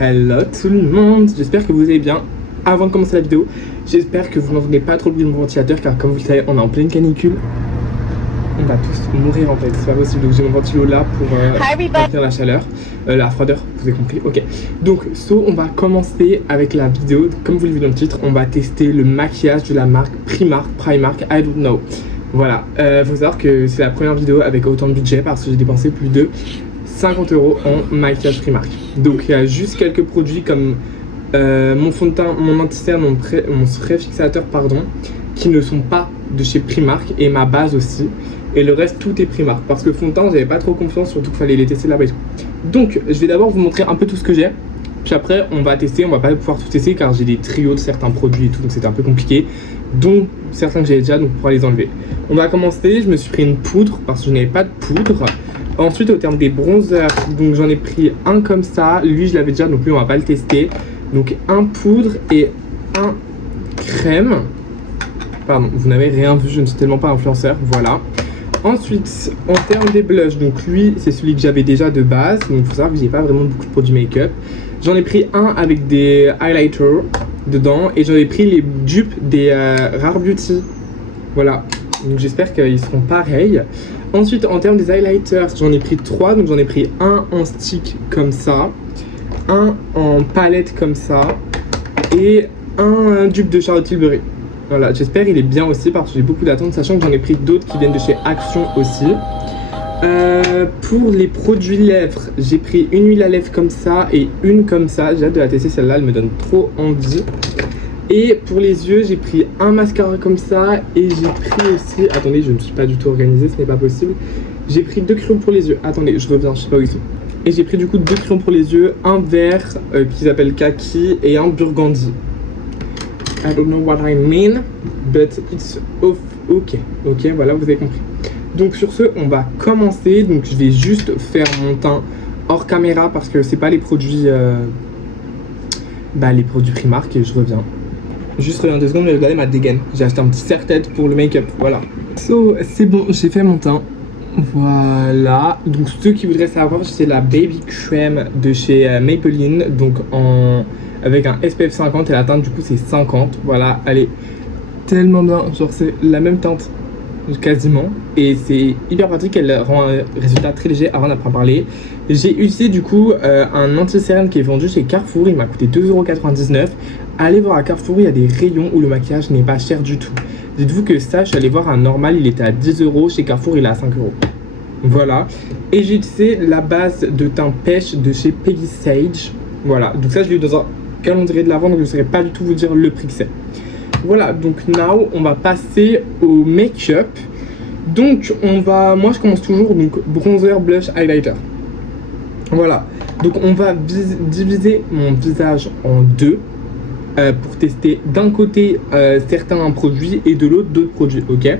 Hello tout le monde, j'espère que vous allez bien. Avant de commencer la vidéo, j'espère que vous n'entendez pas trop le bruit de mon ventilateur car comme vous le savez, on est en pleine canicule. On va tous mourir en fait, c'est pas possible. Donc j'ai mon ventilo là pour maintenir la chaleur, la froideur, vous avez compris, ok. Donc on va commencer avec la vidéo. Comme vous l'avez vu dans le titre, on va tester le maquillage de la marque Primark, I don't know. Voilà, faut savoir que c'est la première vidéo avec autant de budget parce que j'ai dépensé plus de 50 € en maquillage Primark. Donc il y a juste quelques produits comme mon fond de teint, mon anti-cerne, mon spray fixateur pardon, qui ne sont pas de chez Primark et ma base aussi. Et le reste tout est Primark parce que fond de teint j'avais pas trop confiance, surtout qu'il fallait les tester là-bas et tout. Donc je vais d'abord vous montrer un peu tout ce que j'ai. Puis après on va tester, on va pas pouvoir tout tester car j'ai des trios de certains produits et tout, donc c'était un peu compliqué. Dont certains que j'avais déjà, donc on pourra les enlever. On va commencer, je me suis pris une poudre parce que je n'avais pas de poudre. Ensuite au terme des bronzers, donc j'en ai pris un comme ça, lui je l'avais déjà donc lui on va pas le tester. Donc un poudre et un crème. Pardon, vous n'avez rien vu, je ne suis tellement pas influenceur, voilà. Ensuite en termes des blushs, donc lui c'est celui que j'avais déjà de base, donc il faut savoir que j'ai pas vraiment beaucoup de produits make-up. J'en ai pris un avec des highlighters dedans et j'en ai pris les dupes des Rare Beauty, voilà. Donc j'espère qu'ils seront pareils. Ensuite en termes des highlighters, j'en ai pris 3, donc j'en ai pris un en stick comme ça, un en palette comme ça et un dupe de Charlotte Tilbury. Voilà, j'espère il est bien aussi parce que j'ai beaucoup d'attentes, sachant que j'en ai pris d'autres qui viennent de chez Action aussi. Pour les produits lèvres, j'ai pris une huile à lèvres comme ça et une comme ça. J'ai hâte de la tester, celle-là, elle me donne trop envie. Et pour les yeux, j'ai pris un mascara comme ça et j'ai pris aussi... Attendez, je ne suis pas du tout organisée, ce n'est pas possible. J'ai pris 2 crayons pour les yeux. Attendez, je reviens, je sais pas où ils sont. Et j'ai pris du coup 2 crayons pour les yeux, un vert qui s'appelle Kaki et un burgundy. I don't know what I mean, but it's off. Ok, voilà, vous avez compris. Donc sur ce, on va commencer. Donc je vais juste faire mon teint hors caméra parce que c'est pas les produits les produits Primark et je reviens. Juste reviens 2 secondes, mais regardez ma dégaine. J'ai acheté un petit serre-tête pour le make-up, voilà. C'est bon, j'ai fait mon teint. Voilà, donc ceux qui voudraient savoir, c'est la Baby Crème de chez Maybelline, donc avec un SPF 50 et la teinte du coup c'est 50. Voilà, elle est tellement bien, genre c'est la même teinte quasiment et c'est hyper pratique, elle rend un résultat très léger. Avant d'apprendre à parler, j'ai utilisé du coup un anti-cerne qui est vendu chez Carrefour, il m'a coûté 2,99 €. Allez voir à Carrefour, il y a des rayons où le maquillage n'est pas cher du tout. Dites-vous que ça, je suis allé voir un normal, il était à 10 €, chez Carrefour il est à 5 €. Voilà, et j'ai utilisé la base de teint pêche de chez Peggy Sage. Voilà, donc ça je l'ai eu dans un calendrier de l'Avent, donc je ne saurais pas du tout vous dire le prix que c'est. Voilà, donc now on va passer au make-up. Donc moi je commence toujours donc bronzer, blush, highlighter. Voilà, donc on va diviser mon visage en deux pour tester d'un côté certains produits et de l'autre d'autres produits, ok.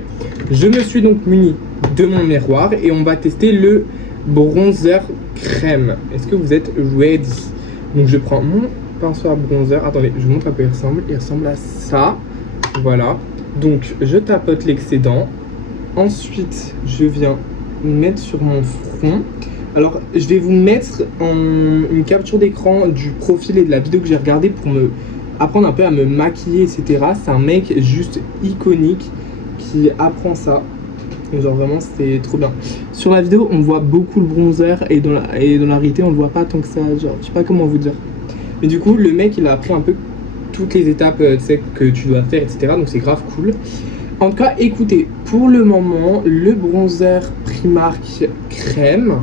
Je me suis donc muni de mon miroir et on va tester le bronzer crème. Est-ce que vous êtes ready? Donc je prends mon pinceau à bronzer, attendez, je vous montre à quoi il ressemble à ça. Voilà, donc je tapote l'excédent. Ensuite, je viens mettre sur mon front. Alors, je vais vous mettre une capture d'écran du profil et de la vidéo que j'ai regardé pour me apprendre un peu à me maquiller, etc. C'est un mec juste iconique qui apprend ça. Et genre vraiment, c'est trop bien. Sur la vidéo, on voit beaucoup le bronzer et dans la réalité, on le voit pas tant que ça. Genre, je sais pas comment vous dire. Mais du coup, le mec, il a appris un peu toutes les étapes que tu dois faire, etc. Donc c'est grave cool. En tout cas, écoutez, pour le moment, le bronzer Primark crème,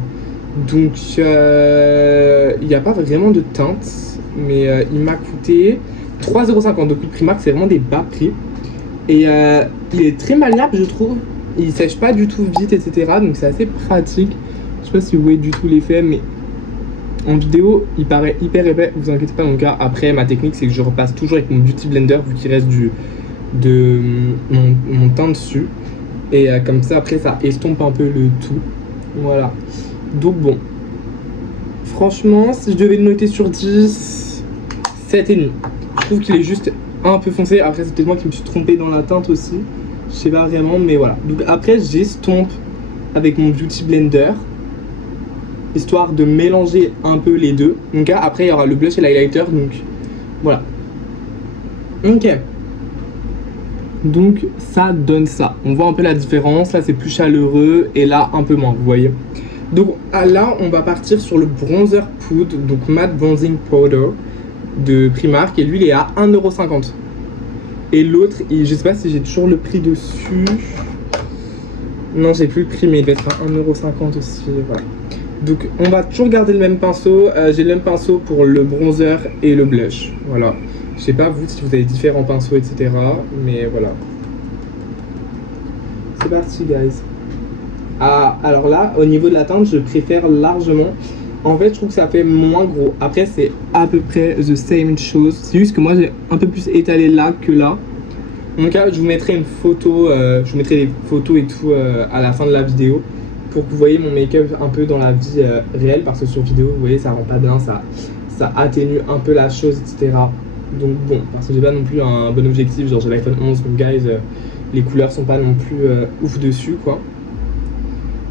donc il n'y a pas vraiment de teinte, mais il m'a coûté 3,50 €. Donc le Primark, c'est vraiment des bas prix. Et il est très malléable, je trouve. Il sèche pas du tout vite, etc. Donc c'est assez pratique. Je sais pas si vous voyez du tout l'effet, mais en vidéo, il paraît hyper épais, vous inquiétez pas. Donc après, ma technique, c'est que je repasse toujours avec mon Beauty Blender, vu qu'il reste de mon teint dessus. Et comme ça, après, ça estompe un peu le tout. Voilà. Donc bon. Franchement, si je devais le noter sur 10, 7,5. Je trouve qu'il est juste un peu foncé. Après, c'est peut-être moi qui me suis trompé dans la teinte aussi. Je sais pas vraiment, mais voilà. Donc après, j'estompe avec mon Beauty Blender. histoire de mélanger un peu les deux. Donc après il y aura le blush et l'highlighter, donc voilà. Ok. Donc ça donne ça. On voit un peu la différence, là c'est plus chaleureux et là un peu moins, vous voyez. Donc là on va partir sur le bronzer poudre, donc matte bronzing powder de Primark, et lui il est à 1,50 €. Et l'autre, je sais pas si j'ai toujours le prix dessus. Non, j'ai plus le prix, mais il va être à 1,50 € aussi, voilà. Donc on va toujours garder le même pinceau. J'ai le même pinceau pour le bronzer et le blush, voilà. Je sais pas vous si vous avez différents pinceaux, etc. Mais voilà. C'est parti, guys. Ah, alors là, au niveau de la teinte, je préfère largement. En fait, je trouve que ça fait moins gros. Après, c'est à peu près the same chose. C'est juste que moi, j'ai un peu plus étalé là que là. En tout cas, je vous mettrai une photo. Je vous mettrai des photos et tout à la fin de la vidéo pour que vous voyez mon make-up un peu dans la vie réelle. Parce que sur vidéo, vous voyez, ça rend pas bien. Ça atténue un peu la chose, etc. Donc bon, parce que j'ai pas non plus un bon objectif. Genre, j'ai l'iPhone 11. Donc, guys, les couleurs sont pas non plus ouf dessus, quoi.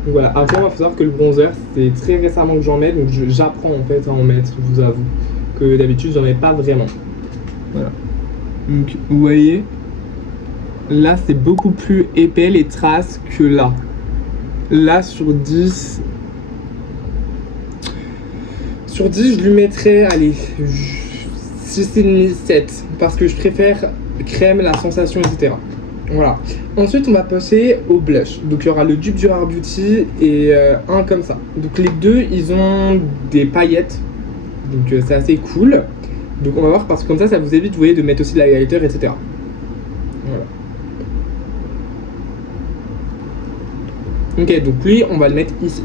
Donc voilà, après il faut savoir que le bronzer c'est très récemment que j'en mets, donc j'apprends en fait à en mettre, je vous avoue. Que d'habitude j'en mets pas vraiment. Voilà. Donc vous voyez, là c'est beaucoup plus épais les traces que là. Là sur 10, je lui mettrais, allez, 6,5, 7. Parce que je préfère crème, la sensation, etc. Voilà. Ensuite, on va passer au blush. Donc, il y aura le dupe du Rare Beauty et un comme ça. Donc, les deux, ils ont des paillettes. Donc, c'est assez cool. Donc, on va voir parce que comme ça vous évite, vous voyez, de mettre aussi de l'highlighter, etc. Voilà. Ok, donc lui, on va le mettre ici.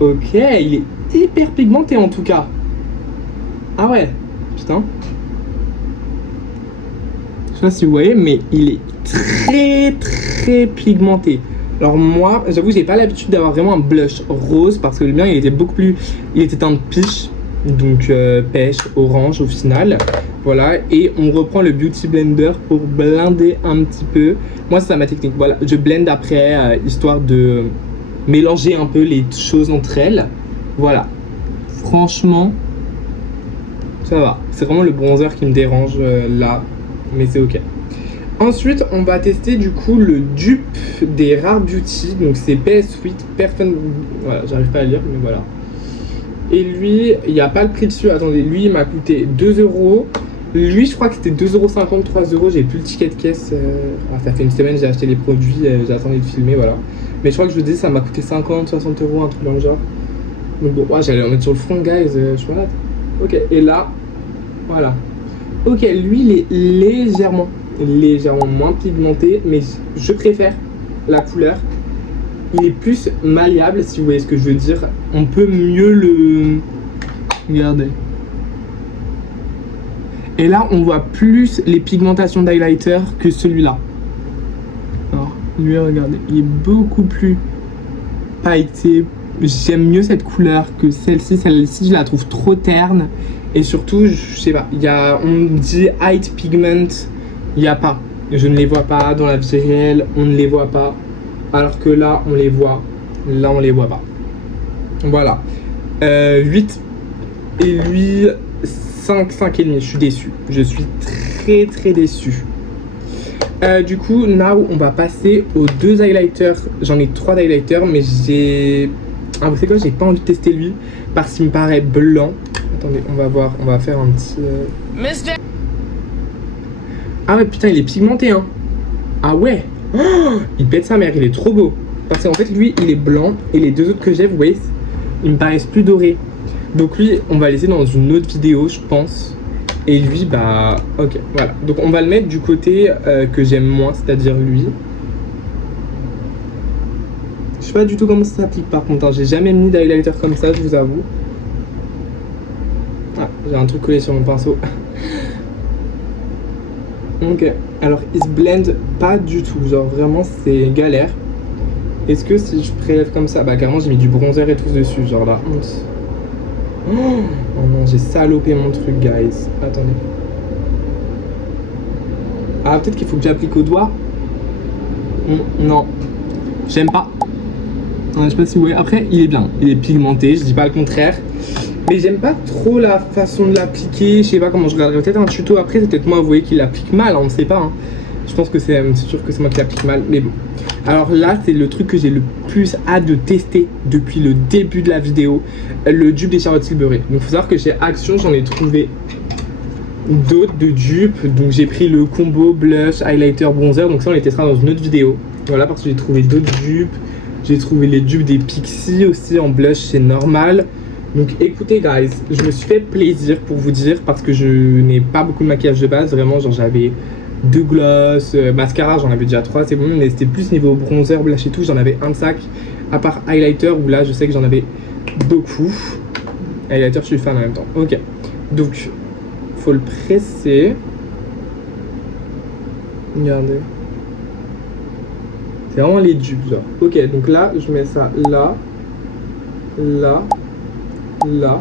Ok, il est hyper pigmenté en tout cas. Ah ouais, putain. Je sais pas si vous voyez, mais il est très pigmenté. Alors moi, j'avoue, j'ai pas l'habitude d'avoir vraiment un blush rose parce que le mien, il était teint de peach, donc pêche, orange au final. Voilà, et on reprend le Beauty Blender pour blinder un petit peu. Moi, c'est ça ma technique. Voilà, je blende après, histoire de mélanger un peu les choses entre elles. Voilà, franchement, ça va. C'est vraiment le bronzer qui me dérange là. Mais c'est ok. Ensuite, on va tester du coup le dupe des Rare Beauty. Donc c'est PS Sweet Perfect. Voilà, j'arrive pas à lire, mais voilà. Et lui, il n'y a pas le prix dessus. Attendez, lui, il m'a coûté 2 €. Lui, je crois que c'était 2,50 €, 3 €. J'ai plus le ticket de caisse. Ça fait une semaine, j'ai acheté les produits. J'attendais de filmer, voilà. Mais je crois que je vous dis, ça m'a coûté 50, 60 €, un truc dans le genre. Donc bon, ouais, j'allais en mettre sur le front, guys. Je suis malade. Ok, et là, voilà. Ok, lui il est légèrement moins pigmenté, mais je préfère la couleur. Il est plus malléable, si vous voyez ce que je veux dire. On peut mieux le... Regardez. Et là, on voit plus les pigmentations d'highlighter que celui-là. Alors, lui, regardez, il est beaucoup plus pailleté. J'aime mieux cette couleur que celle-ci. Celle-ci, je la trouve trop terne. Et surtout, je sais pas, on me dit height pigment, il n'y a pas. Je ne les vois pas dans la vie réelle, on ne les voit pas. Alors que là, on les voit. Là, on les voit pas. Voilà. 8 et lui, 5, 5,5. Je suis déçu. Je suis très déçu. Du coup, now, on va passer aux deux highlighters. J'en ai 3 highlighters, mais j'ai... Ah, vous savez quoi, j'ai pas envie de tester lui parce qu'il me paraît blanc. Attendez, on va voir, on va faire un petit... Ah ouais, putain, il est pigmenté, hein. Ah ouais. Oh, il pète sa mère, il est trop beau. Parce qu'en fait, lui, il est blanc. Et les deux autres que j'ai, vous voyez, ils me paraissent plus dorés. Donc lui, on va le laisser dans une autre vidéo, je pense. Et lui, bah... Ok, voilà. Donc on va le mettre du côté que j'aime moins, c'est-à-dire lui. Je sais pas du tout comment ça s'applique par contre, hein. J'ai jamais mis d'highlighter comme ça, je vous avoue. Ah, j'ai un truc collé sur mon pinceau. Ok, alors il se blende pas du tout, genre vraiment c'est galère. Est-ce que si je prélève comme ça, bah carrément j'ai mis du bronzer et tout dessus, genre la honte. Oh non, j'ai salopé mon truc, guys. Attendez. Ah, peut-être qu'il faut que j'applique au doigt. Non. J'aime pas. Je sais pas si vous voyez. Après, il est bien. Il est pigmenté, je dis pas le contraire. Mais j'aime pas trop la façon de l'appliquer. Je sais pas comment je regarderai peut-être un tuto après. C'est peut-être moi, vous voyez, qui l'applique mal. On ne sait pas. Hein. Je pense que c'est sûr que c'est moi qui l'applique mal. Mais bon. Alors là, c'est le truc que j'ai le plus hâte de tester depuis le début de la vidéo. Le dupe des Charlotte Tilbury. Donc, il faut savoir que chez Action, j'en ai trouvé d'autres de dupes. Donc, j'ai pris le combo blush, highlighter, bronzer. Donc, ça, on les testera dans une autre vidéo. Voilà, parce que j'ai trouvé d'autres dupes. J'ai trouvé les dupes des Pixi aussi en blush, c'est normal. Donc écoutez guys, je me suis fait plaisir pour vous dire parce que je n'ai pas beaucoup de maquillage de base. Vraiment, genre j'avais 2 gloss, mascara, j'en avais déjà 3, c'est bon. Mais c'était plus niveau bronzer, blush et tout, j'en avais un de sac. À part highlighter où là je sais que j'en avais beaucoup. Highlighter, je suis fan en même temps. Ok, donc faut le presser. Regardez. C'est vraiment les dupes genre. Ok, donc là je mets ça là, là, là.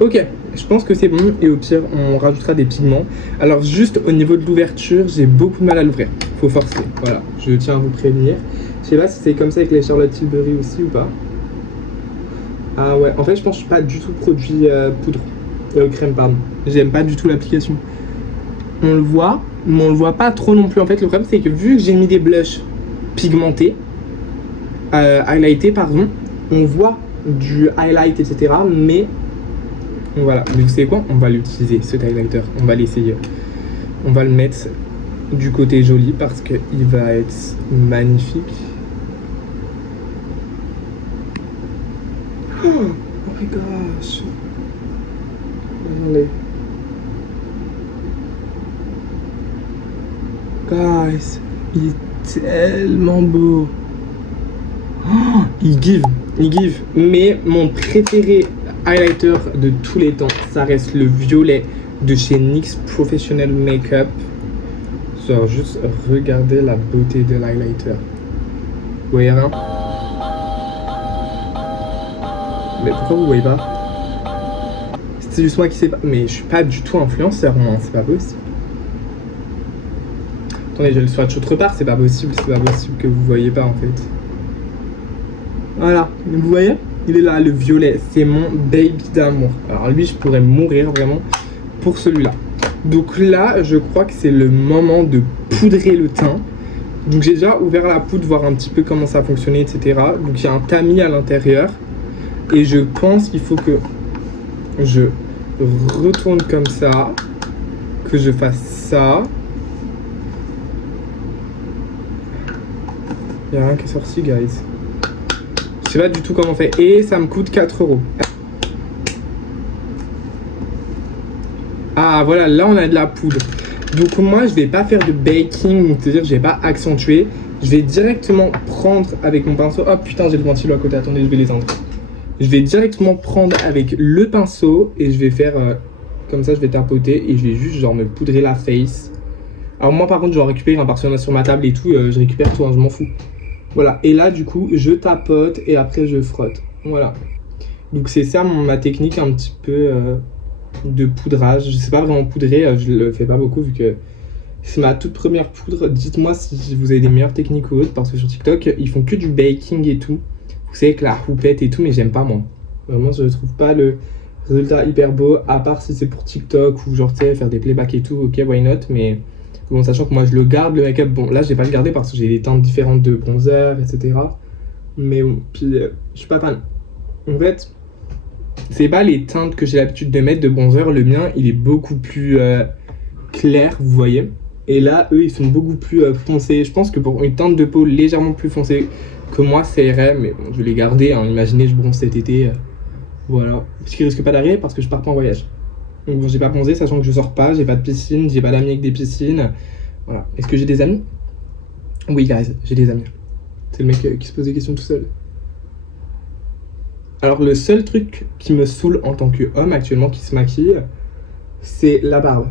Ok, je pense que c'est bon et au pire on rajoutera des pigments. Alors juste au niveau de l'ouverture, j'ai beaucoup de mal à l'ouvrir. Faut forcer, voilà, je tiens à vous prévenir. Je sais pas si c'est comme ça avec les Charlotte Tilbury aussi ou pas. Ah ouais, en fait je pense que je suis pas du tout produit poudre, crème pardon. J'aime pas du tout l'application. On le voit, mais on le voit pas trop non plus. En fait le problème c'est que vu que j'ai mis des blushs pigmentés, highlightés pardon, on voit du highlight etc. Mais voilà, mais vous savez quoi, on va l'utiliser cet highlighter, on va l'essayer. On va le mettre du côté joli parce que il va être magnifique. Oh my gosh. Attendez. Guys, il est tellement beau. Oh, il give. Mais mon préféré highlighter de tous les temps, ça reste le violet de chez NYX Professional Makeup. Genre juste regardez la beauté de l'highlighter. Vous voyez rien? Mais pourquoi vous voyez pas? C'est juste moi qui sais pas. Mais je suis pas du tout influenceur moi, c'est pas possible. Attendez, j'ai le swatch autre part, c'est pas possible que vous voyez pas en fait. Voilà, vous voyez? Il est là, le violet, c'est mon baby d'amour. Alors lui, je pourrais mourir vraiment pour celui-là. Donc là, je crois que c'est le moment de poudrer le teint. Donc j'ai déjà ouvert la poudre, voir un petit peu comment ça fonctionnait, etc. Donc il y a un tamis à l'intérieur. Et je pense qu'il faut que je retourne comme ça, que je fasse ça. Il n'y a rien qui est sorti, guys. Je sais pas du tout comment on fait. Et ça me coûte 4 €. Ah voilà, là on a de la poudre. Donc moi je vais pas faire de baking, donc c'est-à-dire je vais pas accentuer. Je vais directement prendre avec mon pinceau. Oh putain, j'ai le ventilo à côté, attendez, je vais les enlever. Je vais directement prendre avec le pinceau et je vais faire comme ça, je vais tapoter et je vais juste genre me poudrer la face. Alors moi par contre je vais en récupérer un parce qu'il y en a sur ma table et tout, je récupère tout, hein, je m'en fous. Voilà, et là du coup je tapote et après je frotte. Voilà. Donc c'est ça ma technique un petit peu de poudrage. Je sais pas vraiment poudrer, je le fais pas beaucoup vu que c'est ma toute première poudre. Dites-moi si vous avez des meilleures techniques ou autres parce que sur TikTok ils font que du baking et tout. Vous savez que la houppette et tout, mais j'aime pas moi. Vraiment je trouve pas le résultat hyper beau à part si c'est pour TikTok ou genre tu sais faire des playbacks et tout, ok why not, mais bon, sachant que moi je le garde le make-up, bon là je vais pas le garder parce que j'ai des teintes différentes de bronzer etc. Mais bon, puis je suis pas fan. En fait, c'est pas les teintes que j'ai l'habitude de mettre de bronzer, le mien il est beaucoup plus clair, vous voyez. Et là eux ils sont beaucoup plus foncés. Je pense que pour une teinte de peau légèrement plus foncée que moi ça irait, mais bon je vais les garder, hein. Imaginez je bronze cet été, voilà. Ce qui risque pas d'arriver parce que je pars pas en voyage. Donc bon, j'ai pas bronzé, sachant que je sors pas, j'ai pas de piscine, j'ai pas d'amis avec des piscines. Voilà. Est-ce que j'ai des amis? Oui, guys, j'ai des amis. C'est le mec qui se pose des questions tout seul. Alors, le seul truc qui me saoule en tant qu'homme actuellement qui se maquille, c'est la barbe.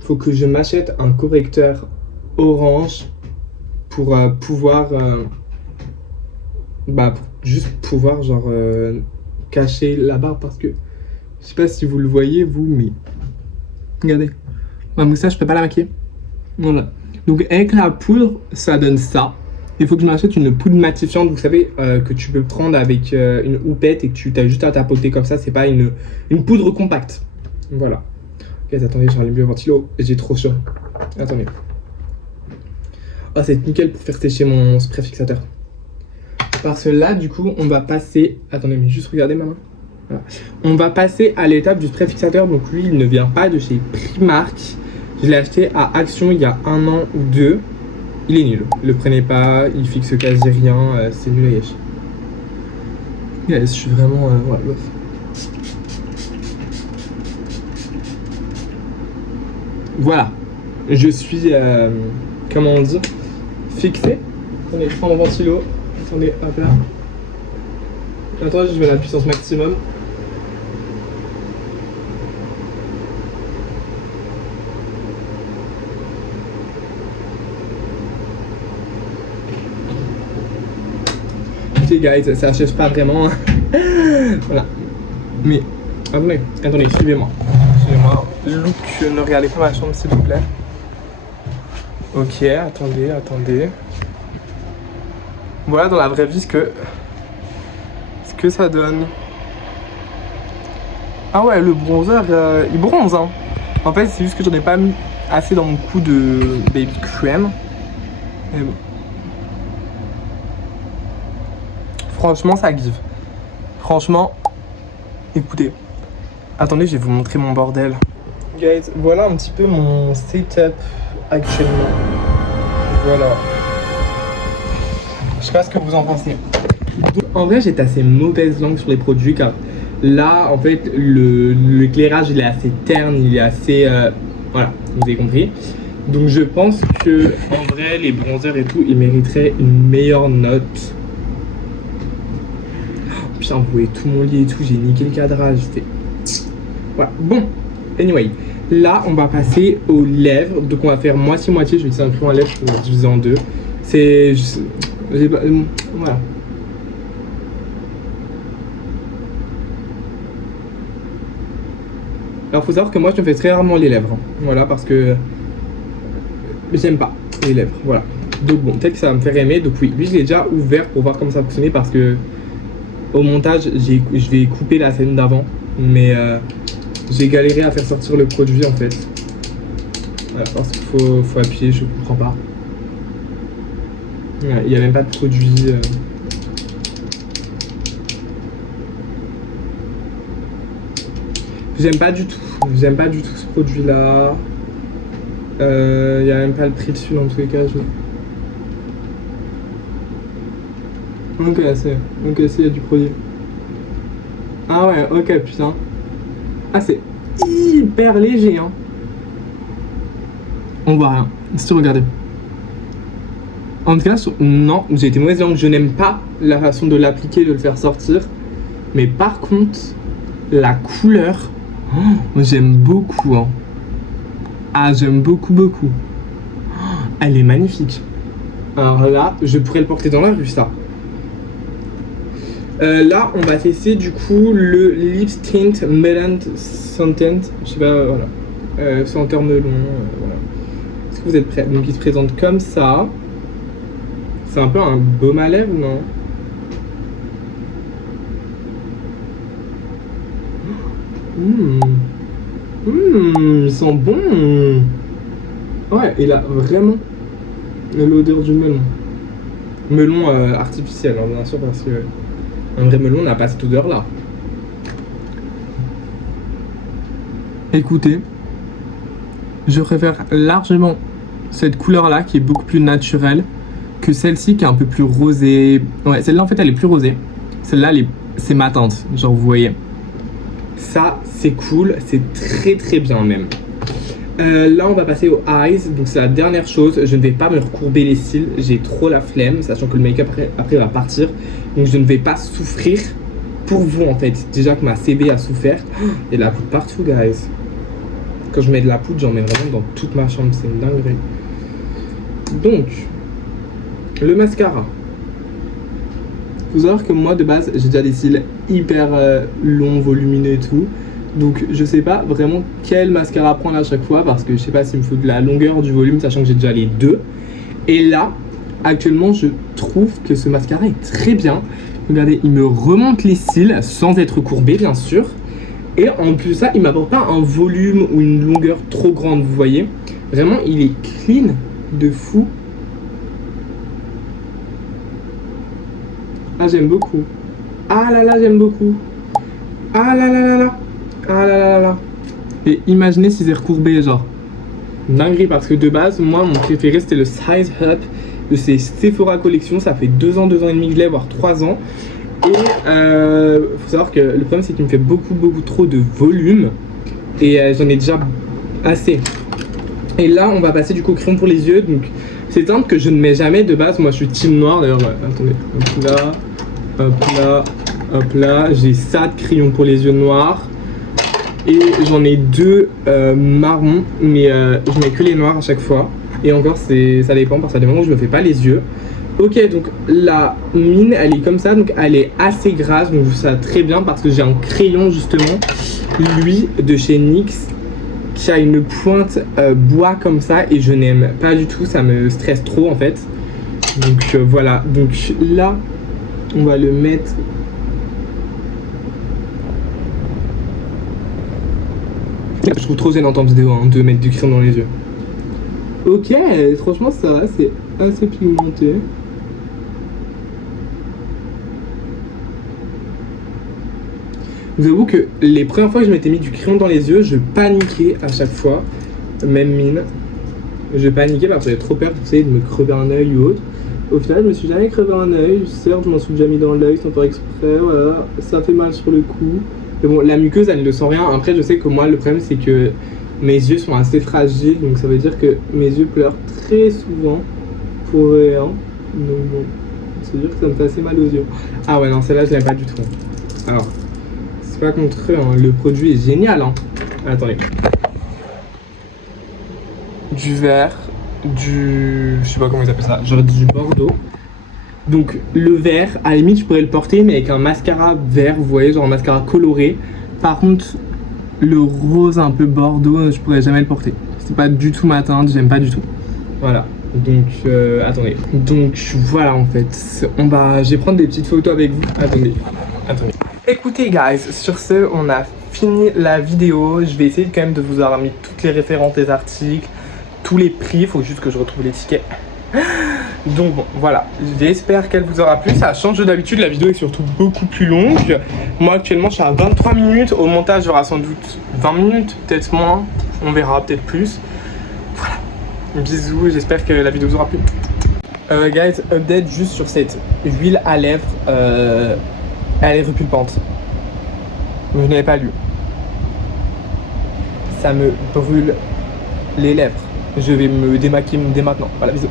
Faut que je m'achète un correcteur orange pour pouvoir. Pour juste pouvoir, genre, cacher la barbe parce que. Je sais pas si vous le voyez, vous, mais. Regardez. Ma moustache, je peux pas la maquiller. Voilà. Donc, avec la poudre, ça donne ça. Il faut que je m'achète une poudre matifiante, vous savez, que tu peux prendre avec une houppette et que tu as juste à tapoter comme ça. C'est pas une poudre compacte. Voilà. Ok, attendez, j'enlève le ventilo. J'ai trop chaud. Attendez. Oh, c'est nickel pour faire sécher mon spray fixateur. Parce que là, du coup, on va passer... Attendez, mais juste regardez ma main. Voilà. On va passer à l'étape du spray fixateur. Donc lui, il ne vient pas de chez Primark. Je l'ai acheté à Action il y a 1 an ou 2. Il est nul. Le prenez pas, il fixe quasi rien. C'est nul à yesh. Yes, je suis vraiment... ouais, bof. Voilà. Je suis... comment on dit, fixé. Attendez, je prends mon ventilo. Attendez, hop là. Attendez, je mets la puissance maximum. Ok guys, ça achève pas vraiment. Voilà. Mais, attendez, suivez-moi. Suivez-moi. Look, ne regardez pas ma chambre s'il vous plaît. Ok, attendez. Voilà dans la vraie vie ce que ça donne. Ah ouais, le bronzer, il bronze hein. En fait, c'est juste que j'en ai pas mis assez dans mon coup de baby cream. Mais bon. Franchement, ça give. Franchement, écoutez. Attendez, je vais vous montrer mon bordel. Guys, voilà un petit peu mon setup actuellement. Voilà. Je sais pas ce que vous en pensez. En vrai, j'ai assez mauvaise langue sur les produits car là, en fait, l'éclairage il est assez terne, il est assez... voilà, vous avez compris. Donc je pense que en vrai, les bronzers et tout, ils mériteraient une meilleure note. Oh, putain, vous voyez tout mon lit et tout, j'ai niqué le cadrage. Voilà, bon, anyway. Là, on va passer aux lèvres. Donc on va faire moitié-moitié. Je vais utiliser un crayon à lèvres, je vais diviser en deux. C'est... Voilà. Alors faut savoir que moi je me fais très rarement les lèvres. Voilà, parce que j'aime pas les lèvres. Voilà. Donc bon, peut-être que ça va me faire aimer. Donc oui, lui je l'ai déjà ouvert pour voir comment ça fonctionnait parce que au montage, je vais couper la scène d'avant. Mais j'ai galéré à faire sortir le produit en fait. Voilà, parce qu'il faut appuyer, je comprends pas. Il n'y a même pas de produit. J'aime pas du tout ce produit là. Il n'y a même pas le prix dessus dans tous les cas. Ok, il y a du produit. Ah ouais, ok, putain. Ah, c'est hyper léger, hein. On voit rien. Si tu regardez. En tout cas, non, j'ai été mauvaise langue. Je n'aime pas la façon de l'appliquer, de le faire sortir. Mais par contre, la couleur, j'aime beaucoup. Hein. Ah, j'aime beaucoup. Elle est magnifique. Alors là, je pourrais le porter dans la rue, ça. Là, on va tester du coup le Lip Tint Melon Scented. Je sais pas, voilà. Senteur melon, voilà. Est-ce que vous êtes prêts? Donc, il se présente comme ça. C'est un peu un baume à lèvres, non? Il sent bon. Ouais, il a vraiment l'odeur du melon. Melon artificiel, hein, bien sûr, parce que un vrai melon n'a pas cette odeur-là. Écoutez, je préfère largement cette couleur-là qui est beaucoup plus naturelle que celle-ci qui est un peu plus rosée. Ouais, celle-là en fait elle est plus rosée. Celle-là c'est matante, genre vous voyez. Ça c'est cool, c'est très bien même. Là on va passer aux eyes, donc c'est la dernière chose. Je ne vais pas me recourber les cils, j'ai trop la flemme, sachant que le make-up après va partir. Donc je ne vais pas souffrir pour vous en fait. Déjà que ma CB a souffert. Il y a de la poudre partout guys. Quand je mets de la poudre, j'en mets vraiment dans toute ma chambre, c'est une dinguerie. Donc, le mascara. Faut savoir que moi de base, j'ai déjà des cils hyper longs, volumineux et tout. Donc je sais pas vraiment quel mascara prendre à chaque fois parce que je sais pas s'il me faut de la longueur ou du volume, sachant que j'ai déjà les deux. Et là, actuellement, je trouve que ce mascara est très bien. Regardez, il me remonte les cils sans être courbé, bien sûr. Et en plus de ça, il m'apporte pas un volume ou une longueur trop grande, vous voyez. Vraiment, il est clean de fou. Ah, j'aime beaucoup. Ah là là, j'aime beaucoup. Ah là là là là. Ah là là là là. Et imaginez si c'est recourbé, genre. Dinguerie, parce que de base, moi, mon préféré, c'était le Size Up de ces Sephora Collection. Ça fait 2 ans et demi que je l'ai, voire 3 ans. Et faut savoir que le problème, c'est qu'il me fait beaucoup trop de volume. Et j'en ai déjà assez. Et là, on va passer du coup au crayon pour les yeux. Donc, c'est teinte que je ne mets jamais de base. Moi, je suis team noir. D'ailleurs, attendez. Hop là. Hop là, hop là, j'ai ça de crayon pour les yeux noirs. Et j'en ai 2 marrons, mais je mets que les noirs à chaque fois. Et encore, ça dépend, parce que ça dépend où je me fais pas les yeux. Ok, donc la mine, elle est comme ça, donc elle est assez grasse, donc je trouve ça très bien parce que j'ai un crayon justement, lui, de chez NYX, qui a une pointe bois comme ça, et je n'aime pas du tout, ça me stresse trop en fait. Donc voilà, donc là, on va le mettre. Je trouve trop gênant en vidéo hein, de mettre du crayon dans les yeux. Ok, franchement ça va, c'est assez pigmenté. Je vous avoue que les premières fois que je m'étais mis du crayon dans les yeux, je paniquais à chaque fois. Même mine. Je paniquais parce que j'avais trop peur, vous savez, de me crever un œil ou autre. Au final, je me suis jamais crevé un œil. Certes, je m'en suis déjà mis dans l'œil sans faire exprès. Voilà, ça fait mal sur le coup. Mais bon, la muqueuse, elle ne sent rien. Après, je sais que moi, le problème, c'est que mes yeux sont assez fragiles. Donc, ça veut dire que mes yeux pleurent très souvent pour rien. Donc, bon, c'est dire que ça me fait assez mal aux yeux. Ah ouais, non, celle-là, je l'aime pas du tout. Alors, c'est pas contre eux, hein. Le produit est génial. Hein. Attendez. Du vert. Je sais pas comment ils appellent ça, genre du bordeaux. Donc le vert, à la limite je pourrais le porter mais avec un mascara vert, vous voyez, genre un mascara coloré. Par contre le rose un peu bordeaux, je pourrais jamais le porter. C'est pas du tout ma teinte, j'aime pas du tout. Voilà, donc attendez. Donc voilà en fait, je vais prendre des petites photos avec vous. Attendez. Écoutez guys, sur ce on a fini la vidéo. Je vais essayer quand même de vous avoir mis toutes les références des articles, tous les prix, il faut juste que je retrouve les tickets. Donc bon, voilà, j'espère qu'elle vous aura plu. Ça change de d'habitude, la vidéo est surtout beaucoup plus longue. Moi actuellement je suis à 23 minutes, au montage il y aura sans doute 20 minutes, peut-être moins, on verra, peut-être plus. Voilà, bisous, j'espère que la vidéo vous aura plu. Guys, update juste sur cette huile à lèvres, elle est repulpante. Vous n'avez pas lu. Ça me brûle les lèvres. Je vais me démaquiller dès maintenant. Voilà, bisous.